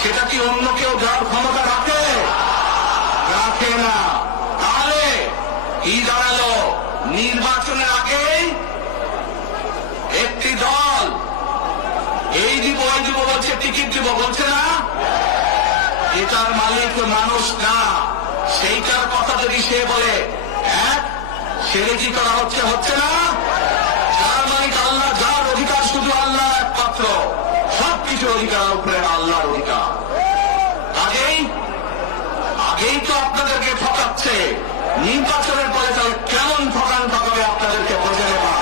সেটা কি অন্য কেউ যার ক্ষমতা রাখে? রাখে না। তাহলে কি দাঁড়ালো? নির্বাচনের আগে একটি দল এই দিব ওই দিব বলছে, টিকিট দিব বলছে না? এটার মালিক মানুষ না। সেইটার কথা যদি সে বলে সেরে কি করা হচ্ছে? হচ্ছে না। যার মালিক আল্লাহ, যার অধিকার শুধু আল্লাহ একমাত্র, সবকিছু অধিকার উপরে আল্লাহর অধিকার। আগেই তো আপনাদেরকে ঠকাচ্ছে, নির্বাচনের পরে তাহলে কেমন ঠকাবে আপনাদেরকে বোঝে নেওয়া।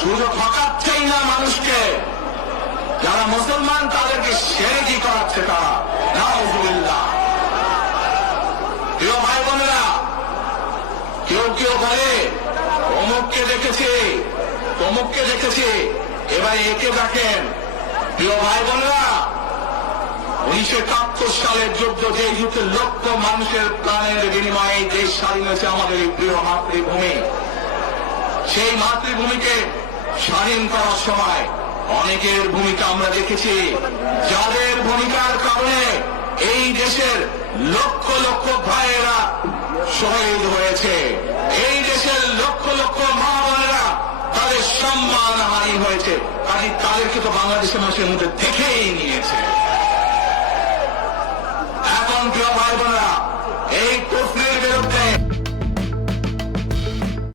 শুধু ঠকাচ্ছেই না মানুষকে, যারা মুসলমান তাদেরকে শিরকি করাচ্ছে তারা। নাউযুবিল্লাহ। প্রিয় ভাই বোনেরা, কেউ কেউ বলে অমুককে দেখেছে তমুককে দেখেছে, এবার একে দেখেন। প্রিয় ভাই বোনেরা, 1971 সালের যুদ্ধ, যে যুদ্ধে লক্ষ মানুষের প্রাণের বিনিময়ে দেশ স্বাধীন হয়েছে, আমাদের এই প্রিয় মাতৃভূমি। সেই মাতৃভূমিকে স্বাধীন করার সময় অনেকের ভূমিকা আমরা দেখেছি, যাদের ভূমিকার কারণে এই দেশের লক্ষ লক্ষ ভাইয়েরা শহীদ হয়েছে। এই দেশের লক্ষ লক্ষ মা বোনেরা তাদের সম্মান হানি হয়েছে। কাজে তাদেরকে তো বাংলাদেশের মানুষের মধ্যে দেখেই নিয়েছে। এখন প্রিয় ভাই বোনেরা, এই কুফরি